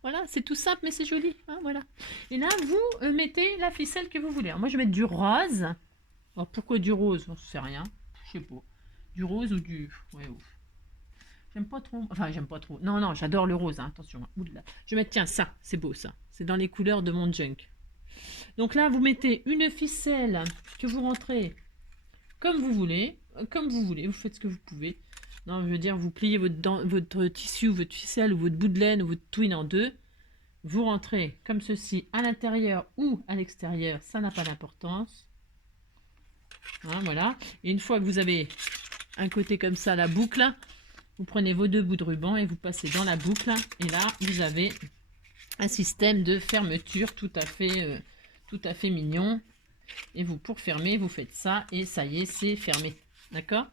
Voilà, c'est tout simple, mais c'est joli. Hein, voilà. Et là, vous mettez la ficelle que vous voulez. Alors, moi, je vais mettre du rose. Alors, pourquoi du rose? On ne sait rien. Je sais pas. Du rose ou du... Ouais, ouf. J'aime pas trop. Enfin, j'aime pas trop. Non, non, j'adore le rose. Hein. Attention. Oula. Je vais mettre, tiens, ça. C'est beau, ça. C'est dans les couleurs de mon junk. Donc là, vous mettez une ficelle que vous rentrez comme vous voulez. Comme vous voulez. Vous faites ce que vous pouvez. Non, je veux dire, vous pliez votre tissu, votre ficelle ou votre bout de laine ou votre twine en deux. Vous rentrez comme ceci à l'intérieur ou à l'extérieur. Ça n'a pas d'importance. Hein, voilà. Et une fois que vous avez un côté comme ça, la boucle, vous prenez vos 2 bouts de ruban et vous passez dans la boucle. Et là, vous avez un système de fermeture tout à fait mignon. Et vous, pour fermer, vous faites ça et ça y est, c'est fermé. D'accord?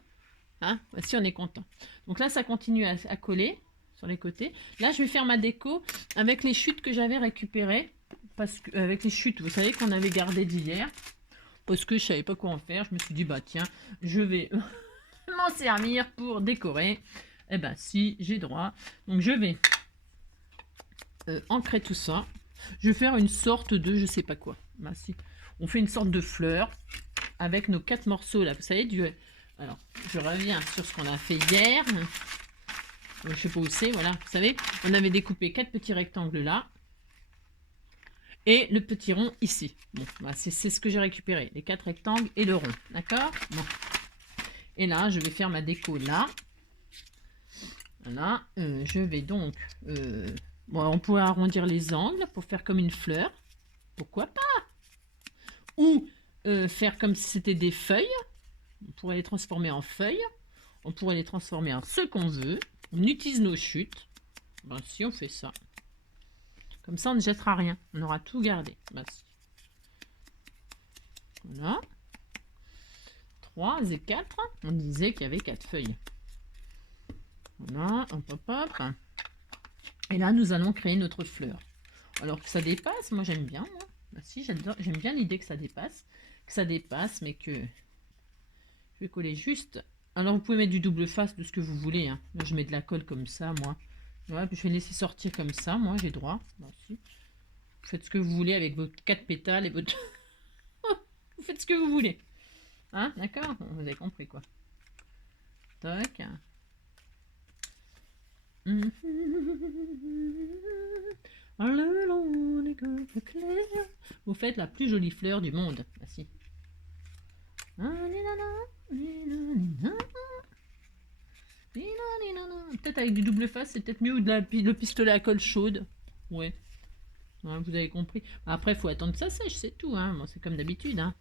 Hein? Voici, on est content. Donc là, ça continue à coller sur les côtés. Là, je vais faire ma déco avec les chutes que j'avais récupérées. Parce que, avec les chutes, vous savez, qu'on avait gardées d'hier. Parce que je savais pas quoi en faire. Je me suis dit, bah tiens, je vais m'en servir pour décorer. Eh ben si, j'ai droit. Donc je vais ancrer tout ça. Je vais faire une sorte de je sais pas quoi. Bah si. On fait une sorte de fleur avec nos 4 morceaux là. Vous savez, alors, je reviens sur ce qu'on a fait hier. Je sais pas où c'est, voilà. Vous savez, on avait découpé 4 petits rectangles là. Et le petit rond ici. Bon, bah c'est ce que j'ai récupéré. Les 4 rectangles et le rond. D'accord? Bon. Et là, je vais faire ma déco là. Voilà. Je vais donc... bon, on pourrait arrondir les angles pour faire comme une fleur. Pourquoi pas? Ou faire comme si c'était des feuilles. On pourrait les transformer en feuilles. On pourrait les transformer en ce qu'on veut. On utilise nos chutes. Ben, si on fait ça. Comme ça, on ne jettera rien. On aura tout gardé. Ben, si. Voilà. 3 et 4. On disait qu'il y avait 4 feuilles. Voilà. Hop, hop, hop. Et là, nous allons créer notre fleur. Alors que ça dépasse, moi j'aime bien. Moi. Ben, si, j'aime bien l'idée que ça dépasse. Que ça dépasse, mais que... Je vais coller juste... Alors, vous pouvez mettre du double face de ce que vous voulez. Hein. Moi, je mets de la colle comme ça, moi. Ouais, puis je vais laisser sortir comme ça, moi, j'ai droit. Ben, si. Vous faites ce que vous voulez avec vos 4 pétales et votre... vous faites ce que vous voulez. Hein, d'accord? Vous avez compris, quoi. Tac. Le long des côtes claires. Vous faites la plus jolie fleur du monde. Ah, si. Peut-être avec du double face, c'est peut-être mieux, ou le pistolet à colle chaude. Ouais. Ouais, vous avez compris. Après, il faut attendre que ça sèche, c'est tout. Hein. Bon, c'est comme d'habitude. Hein.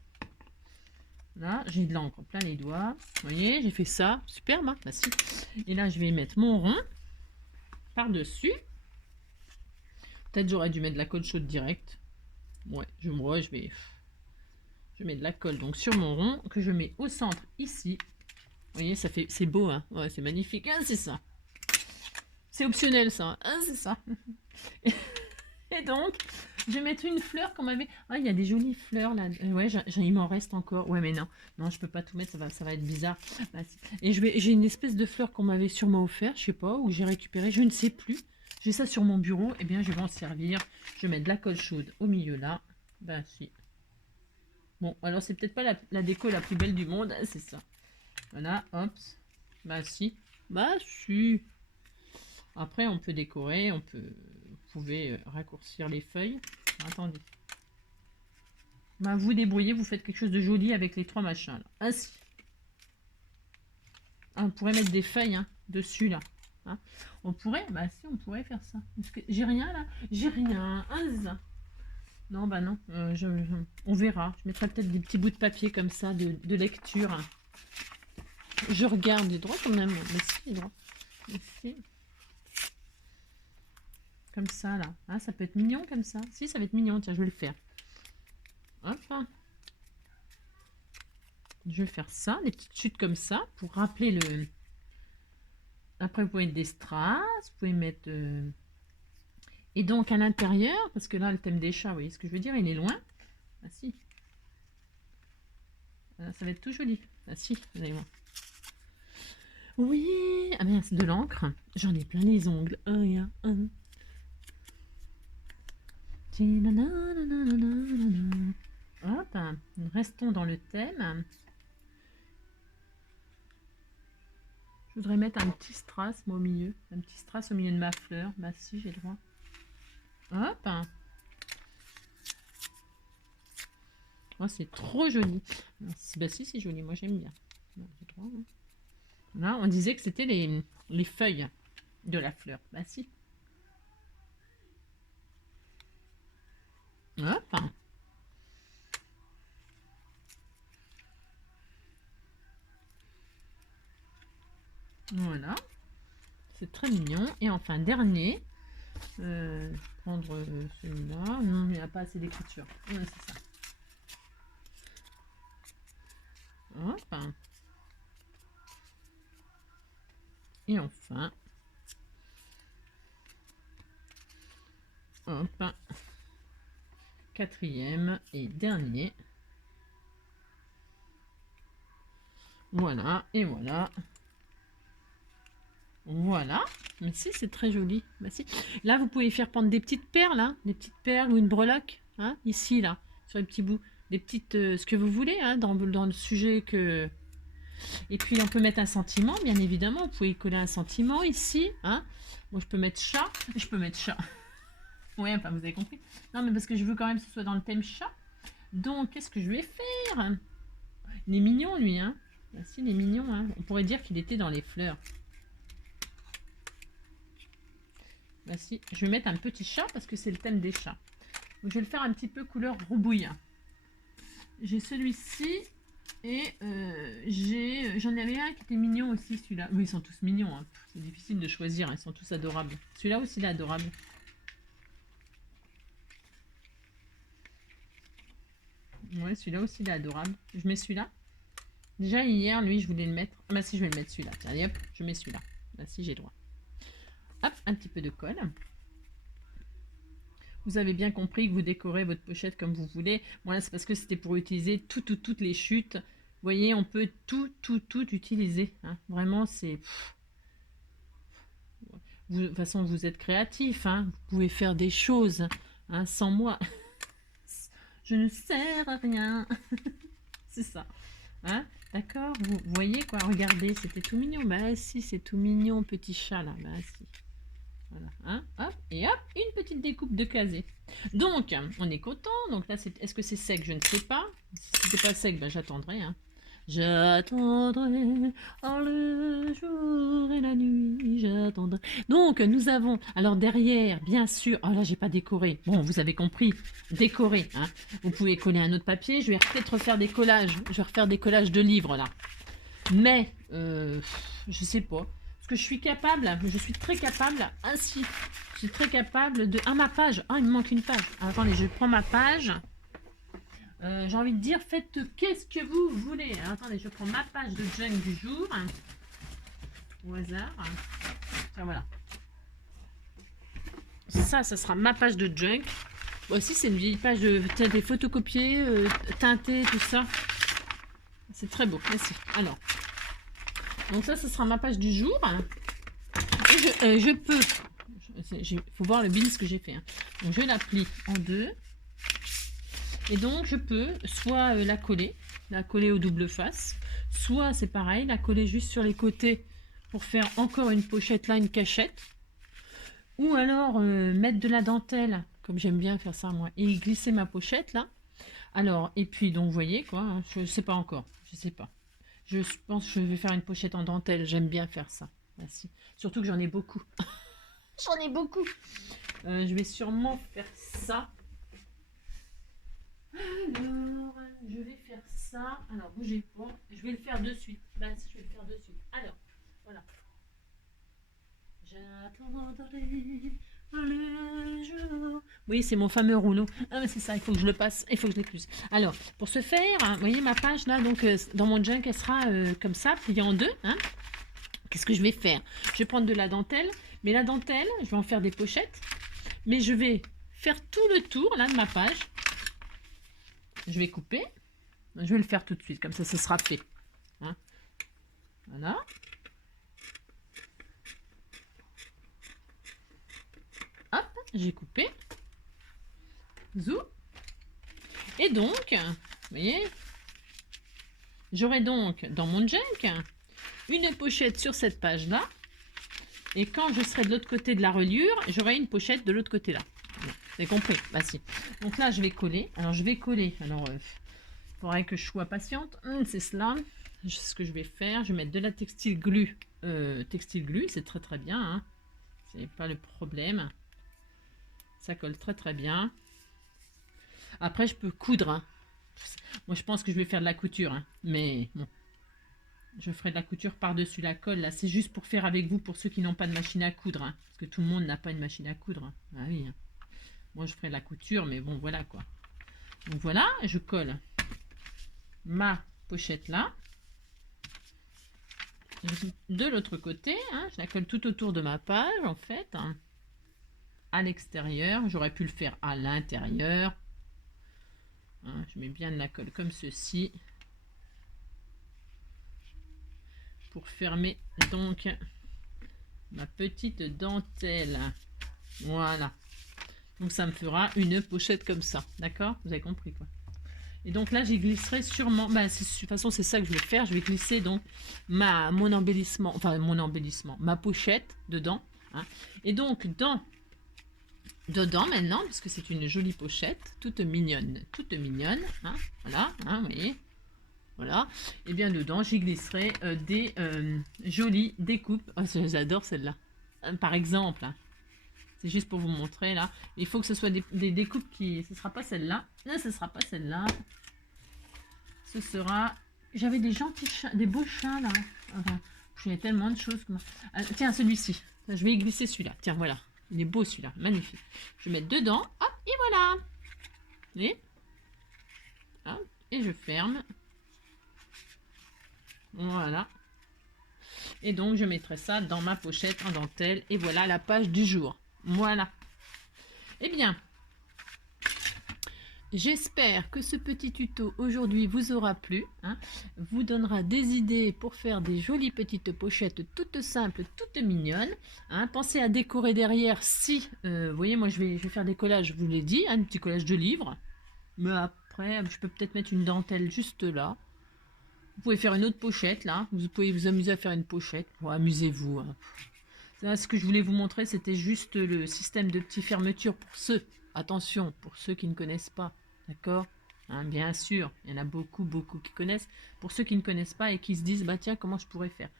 Là, j'ai de l'encre plein les doigts. Vous voyez, j'ai fait ça. Superbe. Hein. Bah, si. Et là, je vais mettre mon rond par-dessus. Peut-être j'aurais dû mettre de la colle chaude direct. Ouais, je mets de la colle donc sur mon rond que je mets au centre ici. Vous voyez, ça fait, c'est beau, hein. Ouais, c'est magnifique. Ah, c'est ça. C'est optionnel, ça. Ah, c'est ça. Et donc, Je vais mettre une fleur qu'on m'avait... Ah, il y a des jolies fleurs là. Ouais, il m'en reste encore. Ouais, mais non. Non, je peux pas tout mettre, ça va être bizarre. Bah, et j'ai une espèce de fleur qu'on m'avait sûrement offert, je sais pas, ou j'ai récupéré, je ne sais plus. J'ai ça sur mon bureau. Eh bien, je vais m'en servir. Je vais mettre de la colle chaude au milieu là. Bah, si. Bon, alors c'est peut-être pas la déco la plus belle du monde, c'est ça. Voilà, hop. Bah, si. Bah, si. Après, on peut décorer, vous pouvez raccourcir les feuilles. Attendez. Bah, vous débrouillez, vous faites quelque chose de joli avec les 3 machins. Là. Ainsi. Ah, on pourrait mettre des feuilles hein, dessus, là. Hein. On pourrait, bah si, on pourrait faire ça. J'ai rien, là. J'ai rien. Non, bah non. On verra. Je mettrai peut-être des petits bouts de papier comme ça, de lecture. Je regarde des droits quand même. Mais si, les droits. Ici. Comme ça, là. Ah, ça peut être mignon comme ça. Si, ça va être mignon. Tiens, je vais le faire. Hop. Je vais faire ça, des petites chutes comme ça, pour rappeler le... Après, vous pouvez mettre des strass, vous pouvez mettre... Et donc, à l'intérieur, parce que là, le thème des chats, vous voyez ce que je veux dire, il est loin. Ah si. Ça va être tout joli. Ah si, vous allez voir. Oui. Ah bien, c'est de l'encre. J'en ai plein les ongles. Oh, yeah. Hop, restons dans le thème. Je voudrais mettre un petit strass, moi, au milieu. Un petit strass au milieu de ma fleur. Bah si, j'ai le droit. Hop. Oh, c'est trop joli. Bah si, c'est joli. Moi, j'aime bien. J'ai le droit, hein. Là, on disait que c'était les feuilles de la fleur. Bah si. Hop. Voilà. C'est très mignon. Et enfin, dernier. Prendre celui-là. Non, il n'y a pas assez d'écriture. Ouais, c'est ça. Hop. Et enfin. Hop. 4e et dernier. Voilà. Et voilà. Voilà. Mais si, c'est très joli. Bah, si. Là, vous pouvez faire prendre des petites perles, hein, des petites perles ou une breloque, hein, ici, là, sur les petits bouts. Des petites, ce que vous voulez, hein, dans le sujet que... Et puis, on peut mettre un sentiment, bien évidemment. Vous pouvez coller un sentiment ici, hein. Moi, je peux mettre chat. Je peux mettre chat. Ouais, enfin, vous avez compris. Non, mais parce que je veux quand même que ce soit dans le thème chat. Donc, qu'est-ce que je vais faire? Il est mignon, lui, hein. Bah, si, il est mignon, hein. On pourrait dire qu'il était dans les fleurs. Bah si, je vais mettre un petit chat parce que c'est le thème des chats. Donc je vais le faire un petit peu couleur roubouille. J'ai celui-ci et j'en avais un qui était mignon aussi, celui-là. Oui, ils sont tous mignons, hein. C'est difficile de choisir, hein. Ils sont tous adorables. Celui-là aussi, il est adorable. Ouais, celui-là aussi, il est adorable. Je mets celui-là. Déjà, hier, lui, je voulais le mettre. Ah bah si, je vais le mettre celui-là. Tiens, allez hop, je mets celui-là. Bah si, j'ai le droit. Hop, un petit peu de colle. Vous avez bien compris que vous décorez votre pochette comme vous voulez. Moi, c'est parce que c'était pour utiliser toutes les chutes. Vous voyez, on peut tout utiliser. Hein. Vraiment, c'est... De toute façon, vous êtes créatif. Hein. Vous pouvez faire des choses hein, sans moi. Je ne sers à rien. C'est ça. Hein. D'accord, vous voyez quoi, regardez, c'était tout mignon. Bah si, c'est tout mignon, petit chat là. Bah si. Voilà, hein, hop, et hop, une petite découpe de casé. Donc, on est content. Donc là, est-ce que c'est sec? Je ne sais pas. Si c'est pas sec, ben, j'attendrai. Hein. J'attendrai le jour et la nuit, j'attendrai. Donc, nous avons, alors derrière, bien sûr, oh là, j'ai pas décoré. Bon, vous avez compris, décorer. Hein. Vous pouvez coller un autre papier. Je vais peut-être refaire des collages. Je vais refaire des collages de livres là. Mais, je sais pas. Parce que je suis capable, je suis très capable, ainsi, je suis très capable de... Ah, ma page, ah, il me manque une page. Ah, attendez, je prends ma page. J'ai envie de dire, faites qu'est-ce que vous voulez. Alors, attendez, je prends ma page de junk du jour. Au hasard. Tiens, voilà. Ça sera ma page de junk. Aussi, c'est une vieille page des photocopiés, teintées, tout ça. C'est très beau, merci. Alors, donc ça, ce sera ma page du jour. Et je peux, il faut voir le bin que j'ai fait. Hein. Donc, je la plie en deux. Et donc, je peux soit la coller au double face, soit c'est pareil, la coller juste sur les côtés pour faire encore une pochette là, une cachette. Ou alors mettre de la dentelle, comme j'aime bien faire ça moi, et glisser ma pochette là. Alors, et puis donc vous voyez quoi, hein, je sais pas encore, je sais pas. Je pense que je vais faire une pochette en dentelle, j'aime bien faire ça. Merci. Surtout que j'en ai beaucoup. J'en ai beaucoup. Je vais sûrement faire ça. Alors, je vais faire ça. Alors, bougez pas. Je vais le faire de suite. Bah, si je vais le faire de suite. Alors, voilà. J'attendrai le jour. Oui, c'est mon fameux rouleau. Ah, mais c'est ça, il faut que je le passe. Il faut que je l'écluse. Alors, pour ce faire, hein, vous voyez ma page là, donc dans mon junk, elle sera comme ça, pliée en deux. Hein. Qu'est-ce que je vais faire? Je vais prendre de la dentelle. Mais la dentelle, je vais en faire des pochettes. Mais je vais faire tout le tour là de ma page. Je vais couper. Je vais le faire tout de suite, comme ça, ce sera fait. Hein. Voilà. Hop, j'ai coupé. Zou. Et donc, vous voyez, j'aurai donc dans mon junk une pochette sur cette page-là. Et quand je serai de l'autre côté de la reliure, j'aurai une pochette de l'autre côté là. Vous avez compris? Bah si. Donc là, je vais coller. Alors, je vais coller. Alors, il faudrait que je sois patiente. C'est cela. C'est ce que je vais faire. Je vais mettre de la textile glue. C'est très très bien. Hein. C'est pas le problème. Ça colle très très bien. Après, je peux coudre. Hein. Moi, je pense que je vais faire de la couture. Hein. Mais bon. Je ferai de la couture par-dessus la colle. Là, c'est juste pour faire avec vous, pour ceux qui n'ont pas de machine à coudre. Hein. Parce que tout le monde n'a pas une machine à coudre. Hein. Ah oui. Hein. Moi, je ferai de la couture, mais bon, voilà quoi. Donc voilà, je colle ma pochette là. De l'autre côté, hein, je la colle tout autour de ma page, en fait. Hein. À l'extérieur. J'aurais pu le faire à l'intérieur. Hein, je mets bien de la colle comme ceci. Pour fermer donc ma petite dentelle. Voilà. Donc ça me fera une pochette comme ça. D'accord? Vous avez compris quoi. Et donc là, j'y glisserai sûrement. Bah, de toute façon, c'est ça que je vais faire. Je vais glisser donc mon embellissement. Enfin, mon embellissement. Ma pochette dedans. Hein. Et donc, dedans maintenant, parce que c'est une jolie pochette, toute mignonne. Toute mignonne. Hein. Voilà. Hein, vous voyez. Voilà. Et bien dedans, j'y glisserai des jolies découpes. Oh, j'adore celle-là. Par exemple. Hein. C'est juste pour vous montrer là. Il faut que ce soit des découpes qui... Ce ne sera pas celle-là. Non, ce ne sera pas celle-là. Ce sera... J'avais des gentils chats, des beaux chats là. Enfin, j'ai tellement de choses. Tiens, celui-ci. Je vais y glisser celui-là. Tiens, voilà. Il est beau celui-là. Magnifique. Je vais mettre dedans. Hop, et voilà. Et, hop, et je ferme. Voilà. Et donc, je mettrai ça dans ma pochette en dentelle. Et voilà la page du jour. Voilà. Eh bien, j'espère que ce petit tuto aujourd'hui vous aura plu. Hein, vous donnera des idées pour faire des jolies petites pochettes toutes simples, toutes mignonnes. Hein, pensez à décorer derrière si... vous voyez, moi, je vais faire des collages, je vous l'ai dit, hein, un petit collage de livres. Mais après, je peux peut-être mettre une dentelle juste là. Vous pouvez faire une autre pochette, là. Vous pouvez vous amuser à faire une pochette. Bon, amusez-vous. Hein. Là, ce que je voulais vous montrer, c'était juste le système de petites fermetures pour ceux, attention, pour ceux qui ne connaissent pas. D'accord, hein, bien sûr, il y en a beaucoup qui connaissent. Pour ceux qui ne connaissent pas et qui se disent, bah tiens, comment je pourrais faire?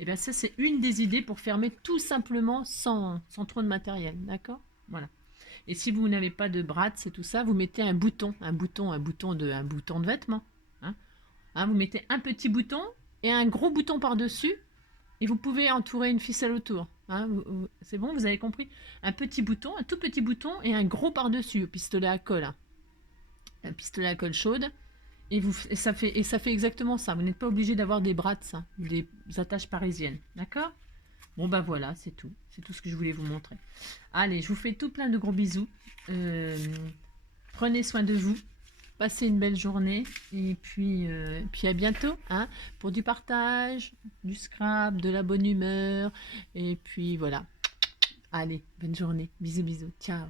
Et bien ça, c'est une des idées pour fermer tout simplement sans trop de matériel. D'accord, voilà. Et si vous n'avez pas de brad, c'est tout ça, vous mettez un bouton de vêtement. Hein, vous mettez un petit bouton et un gros bouton par-dessus et vous pouvez entourer une ficelle autour. Hein, c'est bon, vous avez compris? Un petit bouton, un tout petit bouton et un gros par-dessus, au pistolet à colle. Hein. Un pistolet à colle chaude et ça fait exactement ça. Vous n'êtes pas obligé d'avoir des brats, hein, des attaches parisiennes. D'accord? Bon bah voilà, c'est tout. C'est tout ce que je voulais vous montrer. Allez, je vous fais tout plein de gros bisous. Prenez soin de vous. Passez une belle journée. Et puis à bientôt. Hein, pour du partage, du scrap, de la bonne humeur. Et puis voilà. Allez, bonne journée. Bisous, bisous. Ciao.